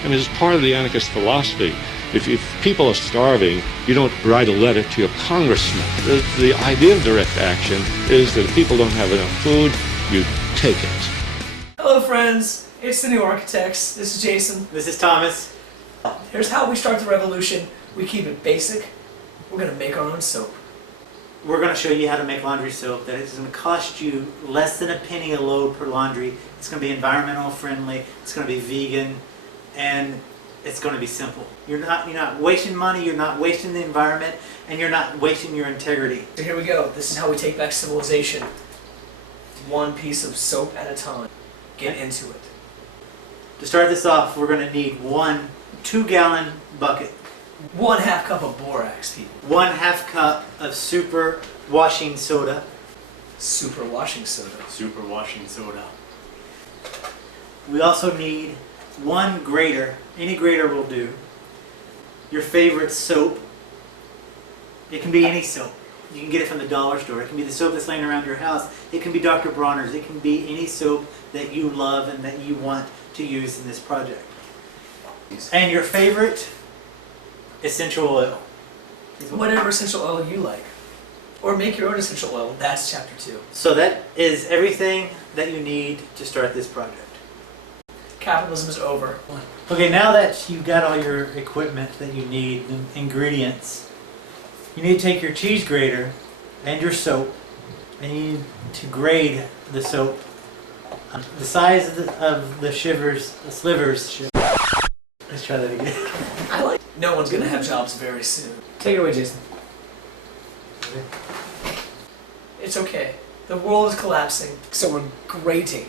I mean, it's part of the anarchist philosophy. If people are starving, you don't write a letter to your congressman. The idea of direct action is that if people don't have enough food, you take it. Hello friends, it's the New Architects. This is Jason. This is Thomas. Here's how we start the revolution. We keep it basic. We're going to make our own soap. We're going to show you how to make laundry soap that is going to cost you less than a penny a load per laundry. It's going to be environmental friendly, it's going to be vegan, and it's going to be simple. You're not wasting money, you're not wasting the environment, and you're not wasting your integrity. So here we go. This is how we take back civilization. One piece of soap at a time. Get into it. To start this off, we're going to need one 2-gallon bucket. 1/2 cup of borax, people. 1/2 cup of super washing soda. Super washing soda. Super washing soda. We also need one grater. Any grater will do. Your favorite soap. It can be any soap. You can get it from the dollar store. It can be the soap that's laying around your house. It can be Dr. Bronner's. It can be any soap that you love and that you want to use in this project. And your favorite essential oil. Whatever essential oil you like. Or make your own essential oil. That's chapter 2. So that is everything that you need to start this project. Capitalism is over. Okay, now that you've got all your equipment that you need, the ingredients, you need to take your cheese grater and your soap, and you need to grade the soap. The size of the slivers. Let's try that again. I like. No one's gonna have jobs very soon. Take it away, Jason. Okay. It's okay. The world is collapsing, so we're grating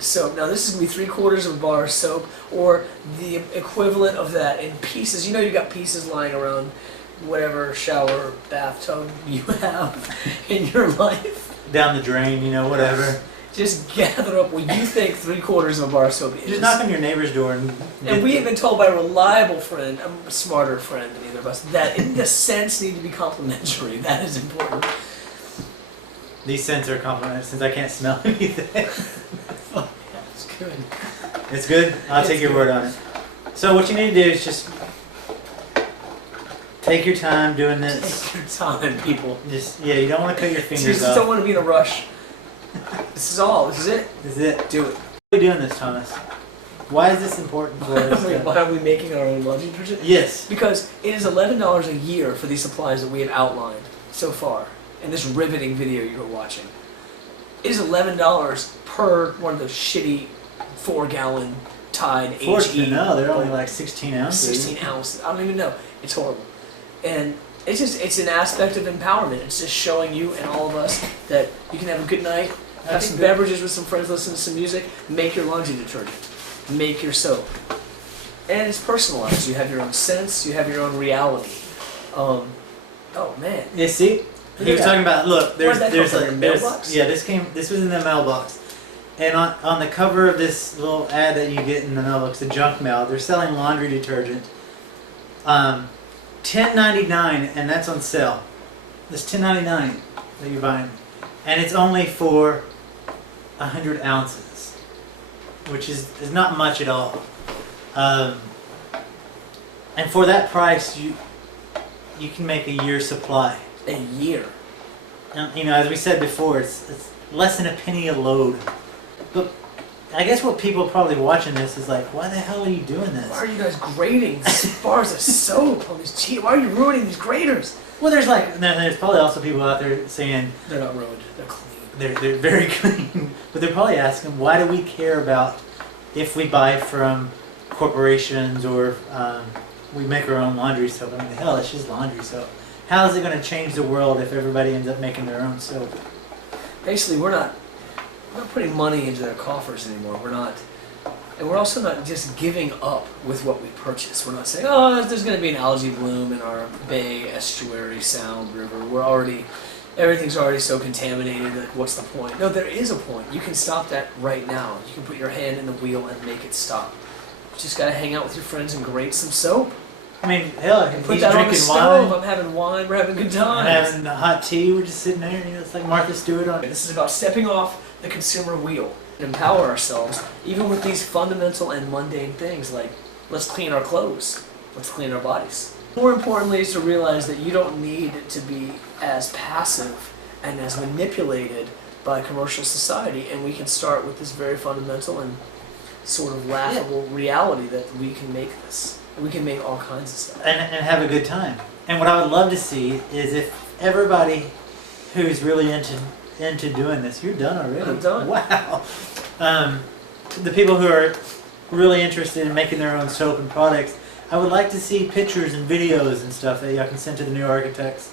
soap. Now this is gonna be 3/4 of a bar of soap, or the equivalent of that in pieces. You know you got pieces lying around whatever shower, bathtub you have in your life. Down the drain, you know, whatever. Just gather up what you think 3/4 of a bar of soap is. Just knock on your neighbor's door And we have been told by a reliable friend, a smarter friend than either of us, that in the scents need to be complimentary. That is important. These scents are complimentary since I can't smell anything. Oh, yeah, it's good. It's good? I'll take your word on it. So what you need to do is just take your time doing this. Take your time, people. Just, yeah, you don't want to cut your You fingers just off. don't want to be in a rush. This is all. This is it. This is it. Do it. Why are we doing this, Thomas? Why is this important for us? Why are we making our own laundry detergent? Yes. Because it is $11 a year for these supplies that we have outlined so far in this riveting video you're watching. It is $11 per one of those shitty 4-gallon Tide HE. No, they're only like 16 ounces. 16 ounces. I don't even know. It's horrible. And it's an aspect of empowerment. It's just showing you and all of us that you can have a good night, have some beverages with some friends, listen to some music, make your laundry detergent, make your soap. And it's personalized. You have your own scents, you have your own reality. Oh man. Yeah, see? He was talking about, look, there's a mailbox? Yeah, this was in the mailbox. And on the cover of this little ad that you get in the mailbox, the junk mail, they're selling laundry detergent. $10.99, and that's on sale. It's $10.99 that you're buying, and it's only for 100 ounces, which is not much at all. And for that price, you can make a year's supply. A year. And, you know, as we said before, it's less than a penny a load. But I guess what people probably watching this is like, why the hell are you doing this? Why are you guys grating these bars of soap on these cheap? Why are you ruining these graters? Well, there's probably also people out there saying They're not ruined. They're clean. they're very clean, but they're probably asking, why do we care about if we buy from corporations or we make our own laundry soap? I mean, hell, it's just laundry soap. How is it going to change the world if everybody ends up making their own soap? Basically, we're not putting money into their coffers anymore. We're not, and we're also not just giving up with what we purchase. We're not saying, oh, there's going to be an algae bloom in our bay, estuary, sound, river. Everything's already so contaminated. Like, what's the point? No, there is a point. You can stop that right now. You can put your hand in the wheel and make it stop. You just got to hang out with your friends and grate some soap. I mean, hell, if Put he's that on the drinking stove. wine, I'm having wine. We're having good times. I'm having hot tea, we're just sitting there, you know, it's like Martha Stewart on. This is about stepping off the consumer wheel and empower ourselves, even with these fundamental and mundane things like Let's clean our clothes. Let's clean our bodies. More importantly is to realize that you don't need to be as passive and as manipulated by commercial society, and we can start with this very fundamental and sort of laughable reality that we can make this. We can make all kinds of stuff. And have a good time. And what I would love to see is if everybody who's really into doing this, you're done already. I'm done. Wow. The people who are really interested in making their own soap and products, I would like to see pictures and videos and stuff that y'all can send to the new architects.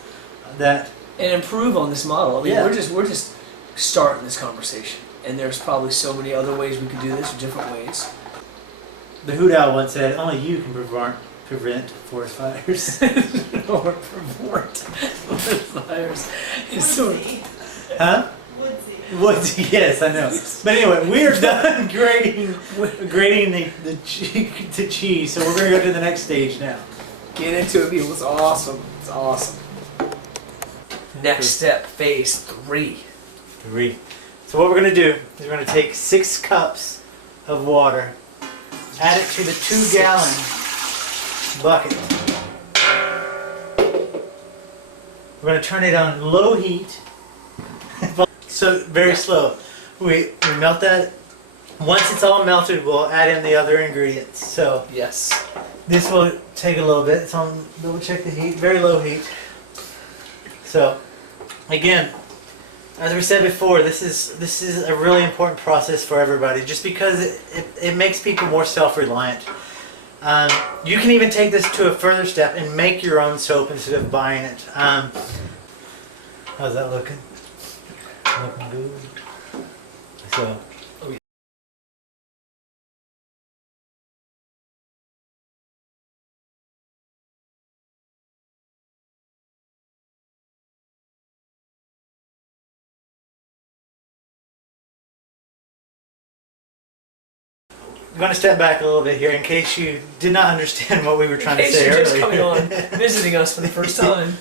And improve on this model. I mean, Yeah. we're just starting this conversation, and there's probably so many other ways we could do this, or different ways. The Hoot Owl once said, "Only you can prevent forest fires." Or prevent forest fires. It's so, Huh? Woodsy, yes, I know. But anyway, we are done grating the cheese, so we're going to go to the next stage now. get into it, people. It's awesome. It's awesome. Next step, phase 3. So what we're going to do is we're going to take 6 cups of water, add it to the 2-gallon bucket. We're going to turn it on low heat. So very slow. We melt that. Once it's all melted, we'll add in the other ingredients. So Yes. this will take a little bit. It's on, double check the heat, very low heat. So again, as we said before, this is a really important process for everybody, just because it makes people more self-reliant. You can even take this to a further step and make your own soap instead of buying it. How's that looking? Looking good. So. I'm going to step back a little bit here in case you did not understand what we were trying to say you're just earlier. coming on, visiting us for the first time.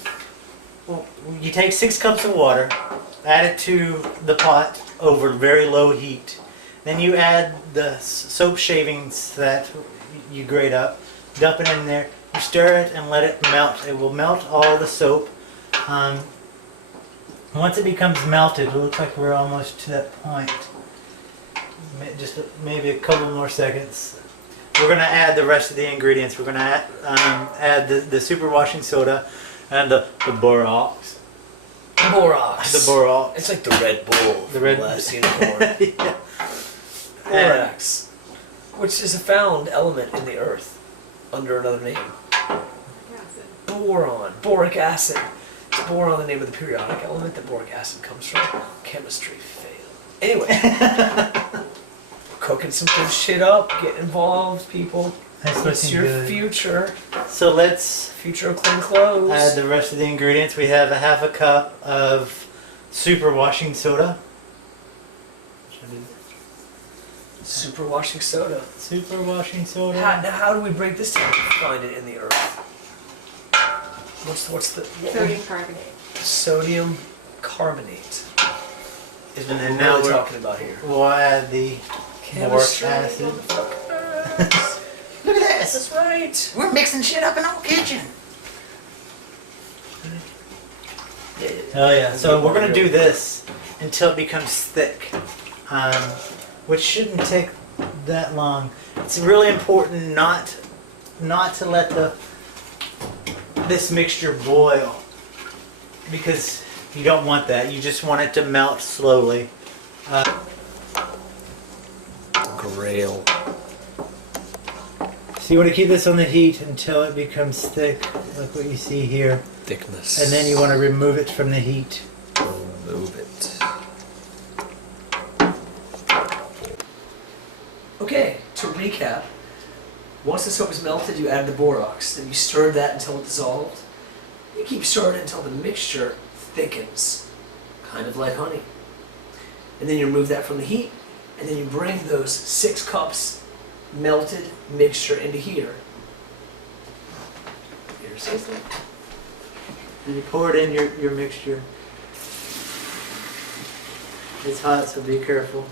Well, you take 6 cups of water, add it to the pot over very low heat. Then you add the soap shavings that you grate up, dump it in there, you stir it and let it melt. It will melt all the soap. Once it becomes melted, it looks like we're almost to that point. Just maybe a couple more seconds. We're going to add the rest of the ingredients. We're going to add the super washing soda and the borax. Borax. The borax. It's like the Red Bull. The red last unicorn. Yeah. Borax, which is a found element in the earth under another name. Boron, boric acid. It's boron, the name of the periodic element that boric acid comes from. Chemistry failed. Anyway, cooking some good shit up. Get involved, people. It's your future. So let's Future of clean clothes. add the rest of the ingredients. We have a half a cup of super washing soda. Super washing soda. Super washing soda. Now, how do we break this down to find it in the earth? What's the Sodium carbonate. sodium carbonate? Is what And we're now really we're- talking about here. We'll add the boric Chemistry, acid. motherfuckers. Look at this. That's right. We're mixing shit up in our kitchen. Oh yeah. So we're gonna do this until it becomes thick, which shouldn't take that long. It's really important not to let this mixture boil, because you don't want that. You just want it to melt slowly. Grail. So you want to keep this on the heat until it becomes thick, like what you see here. Thickness. And then you want to remove it from the heat. Remove it. Okay, to recap, once the soap is melted, you add the borax. Then you stir that until it dissolved. You keep stirring it until the mixture thickens, kind of like honey. And then you remove that from the heat, and then you bring those 6 cups melted mixture into here. Here's something. And you pour it in your mixture. It's hot, so be careful.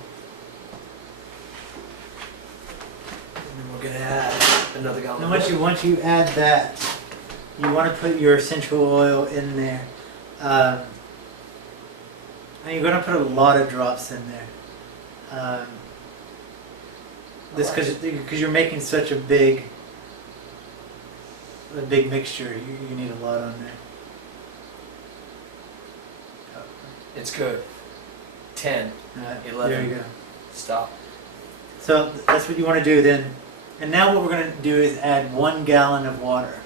And then we're gonna add Another gallon. And once you add that, you want to put your essential oil in there. And you're going to put a lot of drops in there. This because you're making such a big mixture. You need a lot on there. It's good. 10. 11. There you go. Stop. So that's what you want to do then. And now what we're going to do is add 1 gallon of water.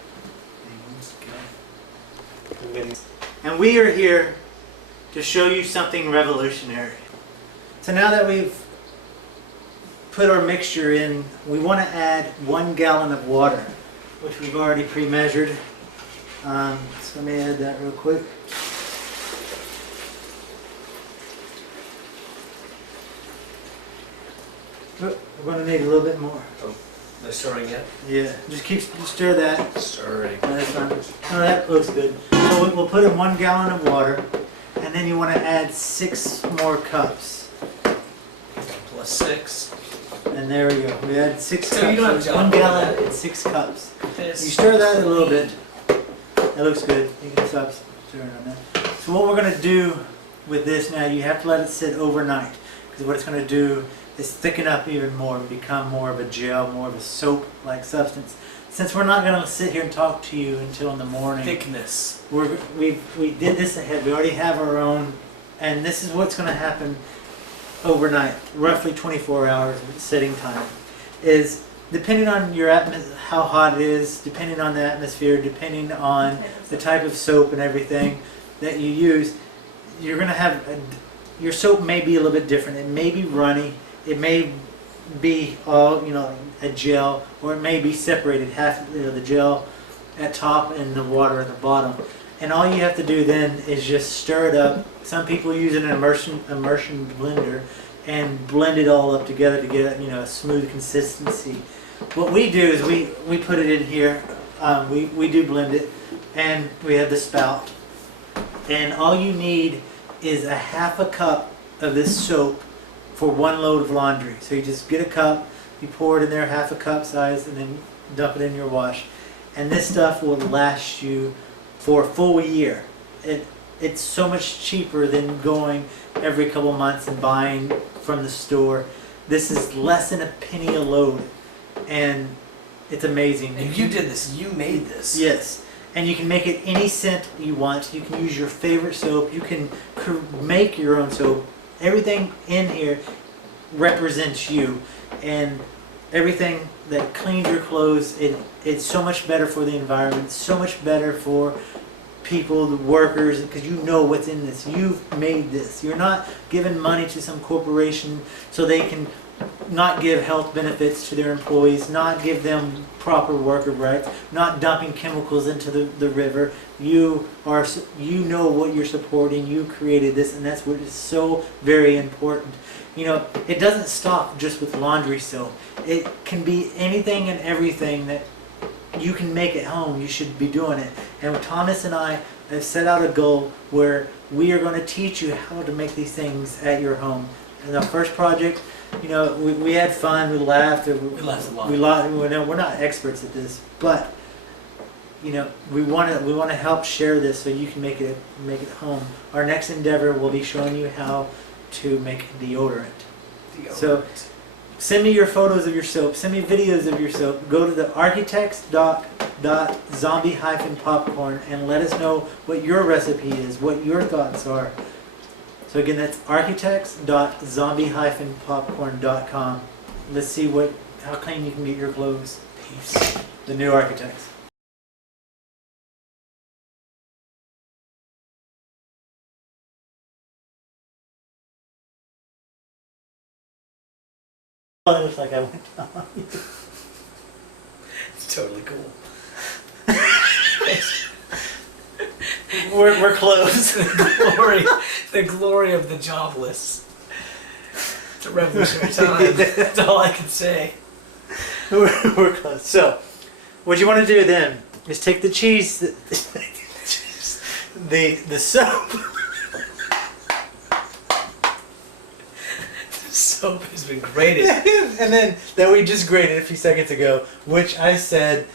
And we are here to show you something revolutionary. So now that we've put our mixture in, we want to add 1 gallon of water, which we've already pre-measured. So let me add that real quick. Oh, we're going to need a little bit more. Oh, they're stirring yet? Yeah, just stir that. Stirring. No, that's fine. Oh, that looks good. So we'll put in 1 gallon of water, and then you want to add 6 more cups. Plus 6. And there we go. We add 6 So cups. you don't have So to 1 jump gallon that. and 6 cups. This. You stir that a little bit. That looks good. You can stop stirring on that. So what we're going to do with this now, you have to let it sit overnight, because what it's going to do is thicken up even more and become more of a gel, more of a soap-like substance. Since we're not going to sit here and talk to you until in the morning, Thickness. we did this ahead. We already have our own, and this is what's going to happen overnight, roughly 24 hours of setting time. Is depending on your how hot it is, depending on the atmosphere, depending on the type of soap and everything that you use, you're going to have your soap may be a little bit different. It may be runny. It may be all, a gel, or it may be separated, half the gel at top and the water at the bottom. And all you have to do then is just stir it up. Some people use an immersion blender and blend it all up together to get a smooth consistency. What we do is we put it in here. We do blend it, and we have the spout. And all you need is a half a cup of this soap for 1 load of laundry. So you just get a cup, you pour it in there, half a cup size, and then dump it in your wash. And this stuff will last you for a full year. It's so much cheaper than going every couple months and buying from the store. This is less than a penny a load, and it's amazing. And you did this. You made this. Yes. And you can make it any scent you want. You can use your favorite soap. You can make your own soap. Everything in here represents you, and everything that cleans your clothes, it's so much better for the environment, so much better for people, the workers, because you know what's in this. You've made this. You're not giving money to some corporation so they can not give health benefits to their employees, not give them proper worker rights, not dumping chemicals into the river. You know what you're supporting. You created this, and that's what is so very important. It doesn't stop just with laundry soap. It can be anything and everything that you can make at home. You should be doing it. And Thomas and I have set out a goal where we are going to teach you how to make these things at your home. And our first project, we had fun, we laughed. We laughed a lot. We're not experts at this, but we want to help share this so you can make it home. Our next endeavor will be showing you how to make deodorant. So send me your photos of your soap. Send me videos of your soap. Go to the architects.zombie-popcorn and let us know what your recipe is, what your thoughts are. So again, that's architects.zombie-popcorn.com. Let's see how clean you can get your clothes. Peace. The new architects. Oh, it looks like I went on. It's totally cool. We're close. The glory of the jobless. It's a revolutionary time. That's all I can say. We're close. So, what you want to do then is take the cheese, the soap. soap has been grated. And then that we just graded a few seconds ago, which I said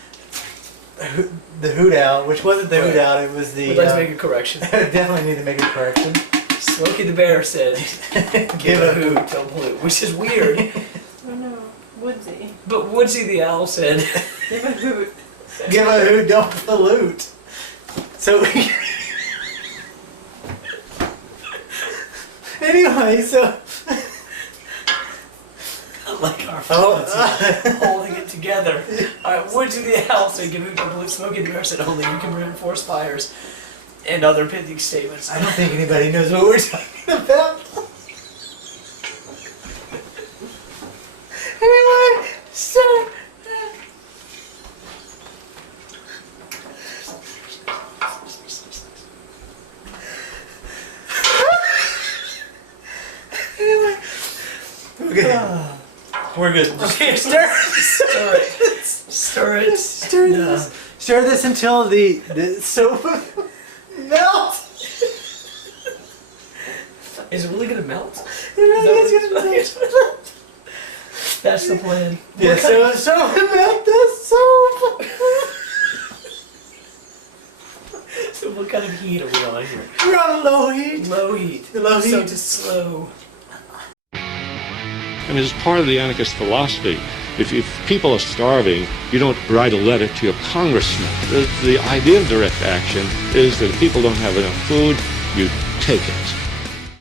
the hoot owl, which wasn't the hoot owl, it was the. We'd like to make a correction. Definitely need to make a correction. Smokey the Bear said, "Give a hoot, don't pollute," which is weird. Oh no, Woodsy. But Woodsy the Owl said, Give a hoot. Give a hoot, don't pollute. So anyway, so like our phones, holding it together. Alright, Woodsy the Owl said, "Give a hoot, don't pollute." Smokey the Bear said, "Only you can reinforce fires," and other pithy statements. I don't think anybody knows what we're talking about. Anyway, so anyway, we're good. Okay, stir it. Stir it. Stir this until the soap melts. Is it really gonna melt? It really is gonna melt. That's the plan. Yeah, so melt the soap. So what kind of heat are we on here? We're on low heat. Low heat. Low So heat. just slow. I mean, it's part of the anarchist philosophy. If people are starving, you don't write a letter to your congressman. The idea of direct action is that if people don't have enough food, you take it.